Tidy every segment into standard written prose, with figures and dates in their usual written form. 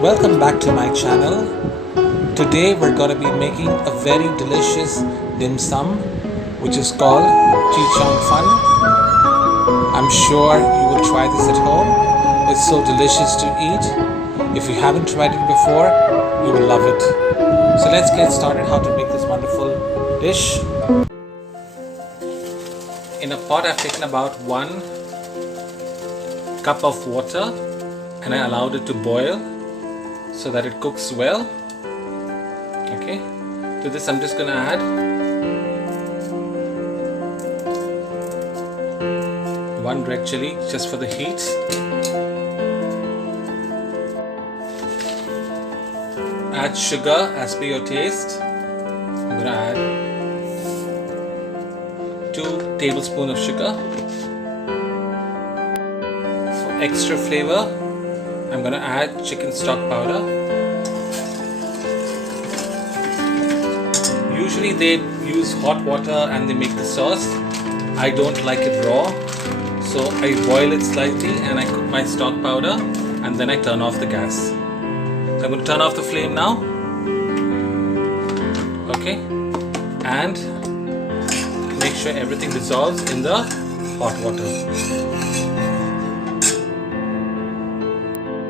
Welcome back to my channel. Today we're going to be making a very delicious dim sum which is called CHEUNG fun. I'm sure you will try this at home. It's so delicious to eat. If you haven't tried it before, you will love it. So let's get started how to make this wonderful dish. In a pot I've taken about 1 cup of water and I allowed it to boil so that it cooks well. Okay, to this I'm just gonna add 1 red chili just for the heat. Add sugar as per your taste. I'm gonna add 2 tablespoons of sugar. For extra flavor, I'm gonna add chicken stock powder. Usually they use hot water and they make the sauce. I don't like it raw, so I boil it slightly and I cook my stock powder and then I turn off the gas. So I'm going to turn off the flame now. Okay, and make sure everything dissolves in the hot water.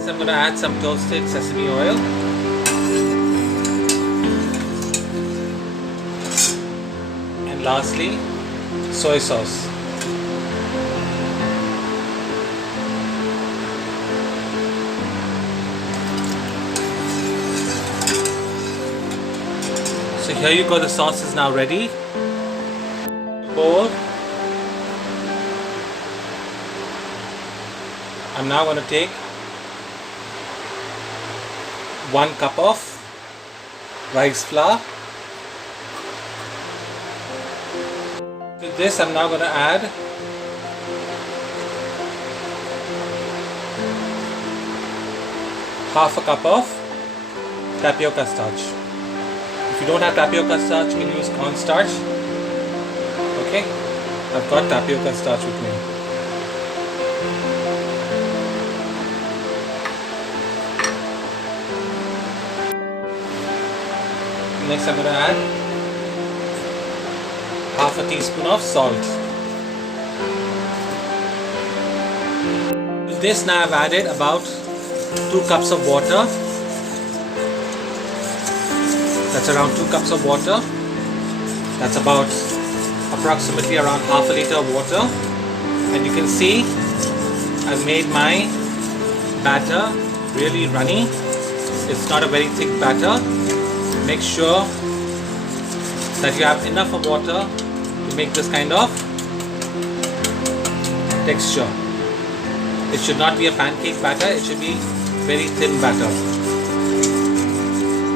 So I'm going to add some toasted sesame oil. And lastly, soy sauce. So here you go, the sauce is now ready. Bowl. I'm now going to take 1 cup of rice flour. To this I'm now going to add half a cup of tapioca starch. If you don't have tapioca starch, you can use cornstarch. Okay, I've got tapioca starch with me. Next I'm going to add half a teaspoon of salt. To this now I've added about 2 cups of water. That's around 2 cups of water. That's about approximately around half a liter of water. And you can see I've made my batter really runny. It's not a very thick batter. Make sure that you have enough of water to make this kind of texture. It should not be a pancake batter, it should be very thin batter.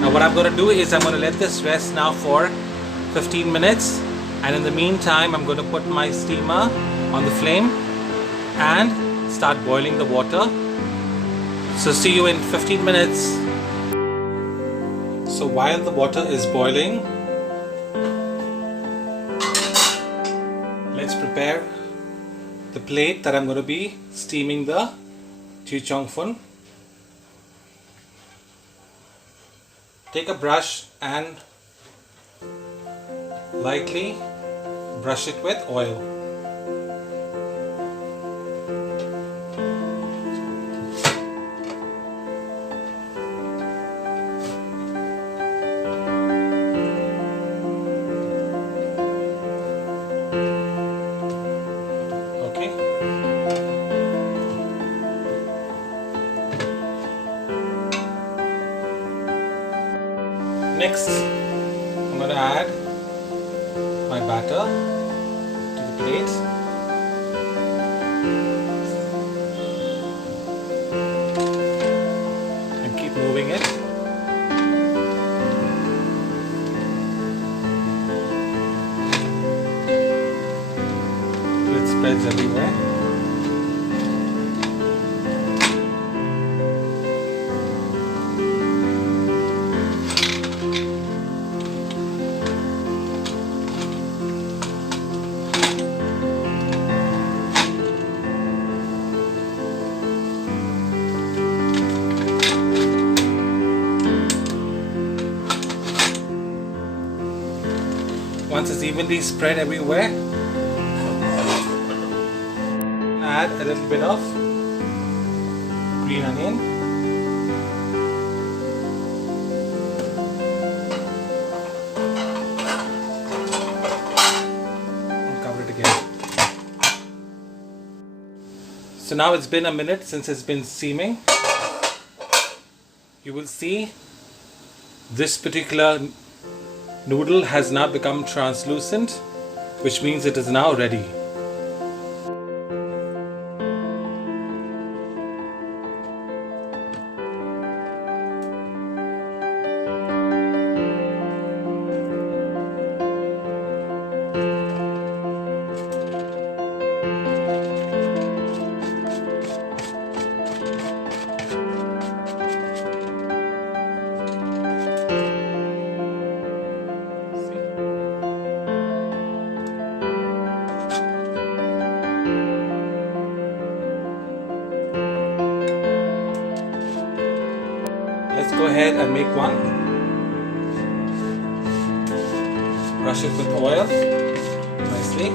Now what I'm going to do is I'm going to let this rest now for 15 minutes, and in the meantime I'm going to put my steamer on the flame and start boiling the water. So see you in 15 minutes. So while the water is boiling, let's prepare the plate that I'm going to be steaming the CHEUNG fun. Take a brush and lightly brush it with oil. Okay. Next, I'm going to add my batter to the plate. And keep moving it. It spreads everywhere. once it's evenly spread everywhere, add a little bit of green onion. And cover it again. So now it's been a minute since it's been steaming. You will see this particular noodle has now become translucent, which means it is now ready. Let's go ahead and make one. Brush it with oil nicely.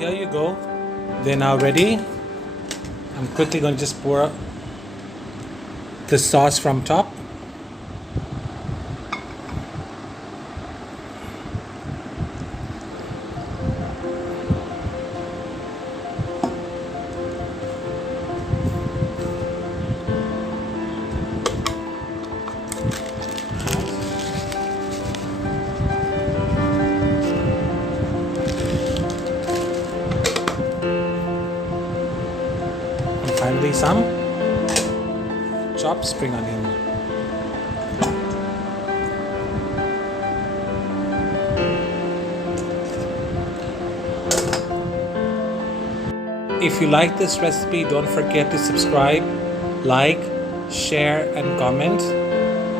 here you go. They're now ready. I'm quickly going to just pour the sauce from top. Finally, some chopped spring onion. If you like this recipe, don't forget to subscribe, like, share and comment,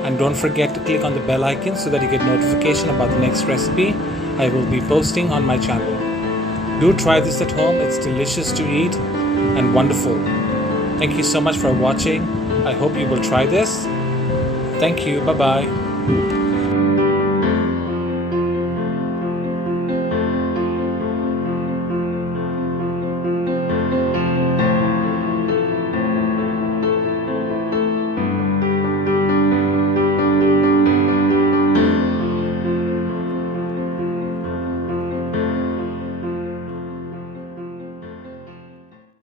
and don't forget to click on the bell icon so that you get notification about the next recipe I will be posting on my channel. Do try this at home. It's delicious to eat and wonderful. Thank you so much for watching. I hope you will try this. Thank you. Bye-bye.